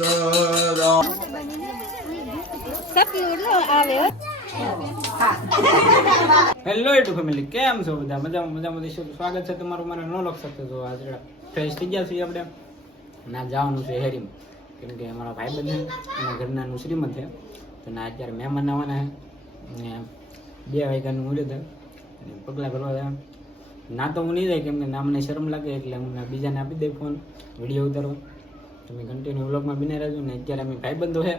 સદા. Hello YouTube family કેમ છો બધા? મજામાં મજામાં. દેશો સ્વાગત છે તમારું મારા નો લખ શકતો છો આજે ફ્રેશ થઈ ગયા છીએ આપણે. ના જવાનું છે હેરીમાં. કેમ કે અમારા ભાઈ બંધ એના ઘરના નું શ્રીમંત છે. તો ના અત્યારે મહેમાન આવવાના છે. ને બે વાગ્યાનું મુહૂર્ત અને પગલાં ભરવા જાય ના તો હું નહીં જાય કેમ કે ના મને શરમ લાગે એટલે હું બીજાને આપી દઈ ફોન. વીડિયો ઉતારો. તમે કન્ટિન્યુ વ્લોગમાં બિના રહેજો ને અત્યારે અમે ભાઈબંધો છે,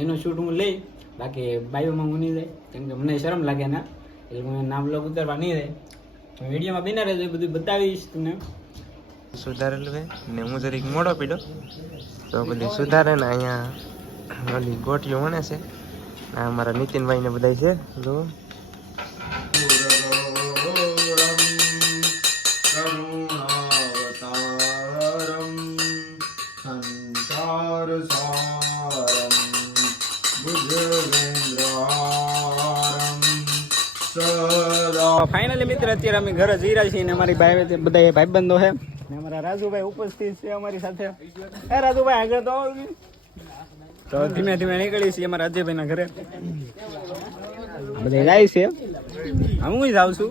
એનું શૂટ હું લઈ, બાકી બાયોમાં હું નહીં જાય, કેમ કે મને શરમ લાગે ના એટલે હું નામ વ્લોગ ઉતારવા નહીં જાય. વિડીયોમાં બિના રહેજો, એ બધું બતાવીશ તમને. સુધારેલું છે ને હું જરીક મોડો પીડો. તો બધી સુધારે ને અહીંયા ઓલી ગોટીઓ વણે છે. આ અમારા નીતિનભાઈ ને બધા છે જો ફાઇનલી મિત્ર, અત્યારે અમે ઘરે જઈ રહ્યા છીએ અને અમારી ભાઈ બધા ભાઈબંધો છે. ને અમારા રાજુભાઈ ઉપસ્થિત છે અમારી સાથે. એ રાજુભાઈ, આગળ તો તો ધીમે ધીમે નીકળી છીએ અમારા અજયભાઈના ઘરે. બધા જાય છે. હું આવું છું.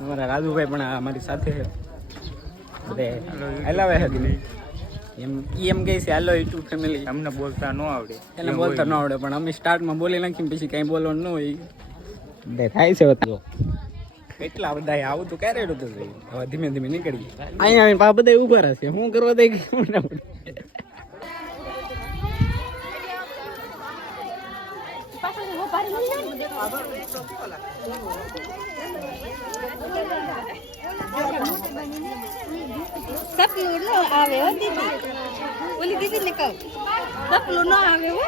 અમારા રાજુભાઈ પણ અમારી સાથે છે. બધે હલાવે છે એમ એમ કહે છે હાલો યુટ્યુબ ફેમિલી અમને બોલતા ન આવડે. એને બોલતા ન આવડે પણ અમે સ્ટાર્ટમાં બોલી નાખીને પછી કઈ બોલવાનું ન હોય. બે થાય છે તો. કેટલા બધા આવું તો ક્યારે થયું? હવે ધીમે ધીમે નીકળી અહીંયા આવીને પા બધા ઊભા રહેશે શું કરવા દે કે ના પડે. સપનું આવે હો દીદી ઓલી દીદી ને કહું સપનું નો આવે હો.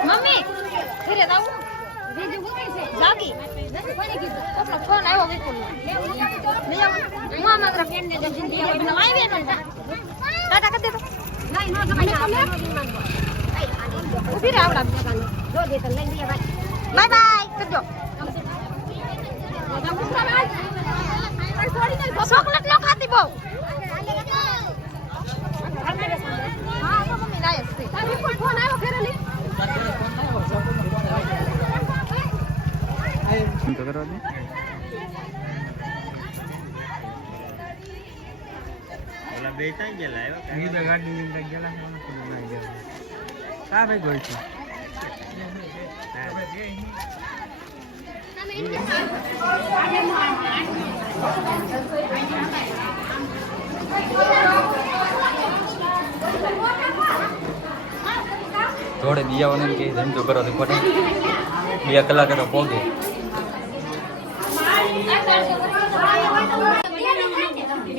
મમ્મી ઘરે જાવું. જાગી ફોન આવ્યો વિપુલ હું આ માત્ર ફ્રેન્ડ ને જિંદગી આવી ને ટાટા કરી દેતો ઊભી રહે આવડા જો દે લઈ લે બાય બાય કરજો ચોકલેટ નો ખાતી બહુ હા તો મમ્મી લાયક છે વિપુલ ફોન આવ્યો ખેરેલી તો કરવા દે. કા ભાઈ ગયો છે? જોડે દિયાઓને કે ધંધો કરો તો ખોટો બે કલાક તો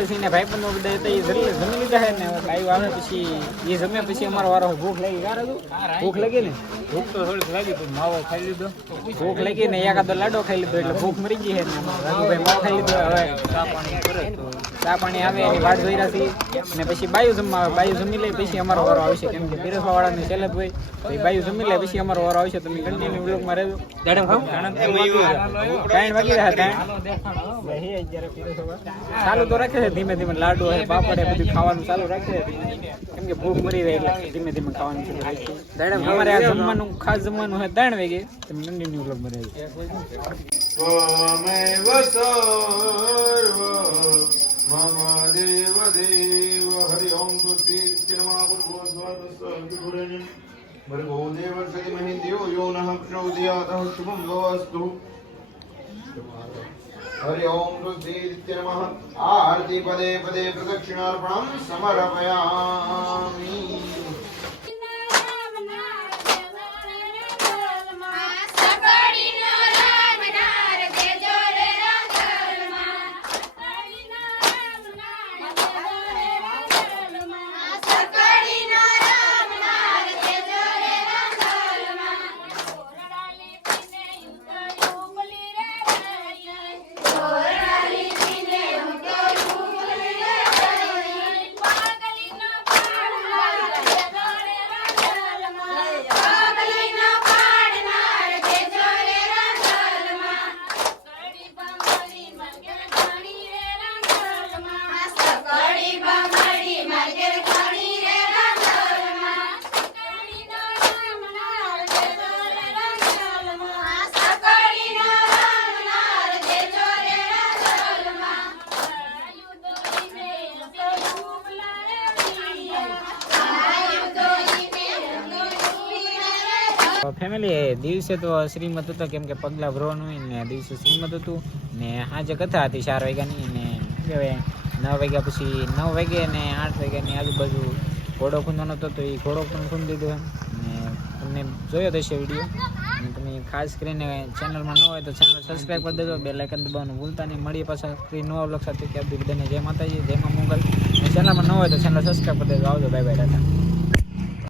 અમે ટીચી રહ્યા છીએ ને બધા હતા એ જમી જમી લીધા છે ને હવે આવે પછી એ જમ્યા પછી અમારો વારો ભૂખ લાગી. હતું ભૂખ લાગી ને? ભૂખ તો થોડીક લાગી પણ માવો ખાઈ લીધો. ભૂખ લાગી ને એકાદો લાડો ખાઈ લીધો એટલે ભૂખ મરી ગઈ છે ભાઈ માવો ખાઈ લીધો હવે ચા પાણી કરે ચા પાણી આવે એની વાટ જોઈ રાખી. અને પછી બાયુ જમવા આવે બાયુ જમી લે પછી અમારો વારો આવશે. કેમ કે પીરસવા વાળાની સેલેબ હોય એ બાયુ જમી લે પછી અમારો વારો આવશે. તમે કન્ટિન્યુ બ્લોગમાં રહેજો. દાડમ ખાવ ત્રણ વાગી રહ્યા ત્રણ. ચાલુ તો રાખે છે ધીમે ધીમે લાડુ હે પાપડ બધું ખાવાનું ચાલુ રાખે. કેમ કે ભૂખ મરી રહી એટલે ધીમે ધીમે ખાવાનું ચાલુ રાખીએ અમારે આ જમવાનું ખાસ જમવાનું હોય ત્રણ વાગે. તમે કન્ટિન્યુ ત્વમેવ સર્વ મમ દેવ દેવ હરિ ઓમ સુધીર્મા ભર્ગો સ્વાદસ્ય દેવ યો નઃ પ્રચોદયાતઃ શુભમ ભવસ્તુ હરિ ઓમ સુધીર્મઃ આરતી પદે પદે પ્રદક્ષિણાર્પણમ સમર્પયામિ ફેમિલી દિવસે તો શ્રીમત હતો, કેમ કે પગલા ભરવાનું ને દિવસે શ્રીમત હતું. ને આજે કથા હતી ચાર વાગ્યાની ને કહેવાય નવ વાગ્યા પછી નવ વાગે ને આઠ વાગ્યાની આજુબાજુ ઘોડો ખૂંદવાનો હતો, તો એ ઘોડો પણ ખૂંદી દીધો ને તમને જોયો થશે વીડિયો. અને તમે ખાસ કરીને ચેનલમાં ન હોય તો ચેનલ સબસ્ક્રાઈબ કરી દેજો બે લાઇકન દબાવવાનું ભૂલતા નહીં. મળીએ પાછા ફ્રી નો બ્લોગ સાથે. કે બધાને જય માતાજી, જય મા મંગલ. ચેનલમાં ન હોય તો ચેનલ સબસ્ક્રાઈબ કરી દેજો. આવજો બાય બાય ટાટા.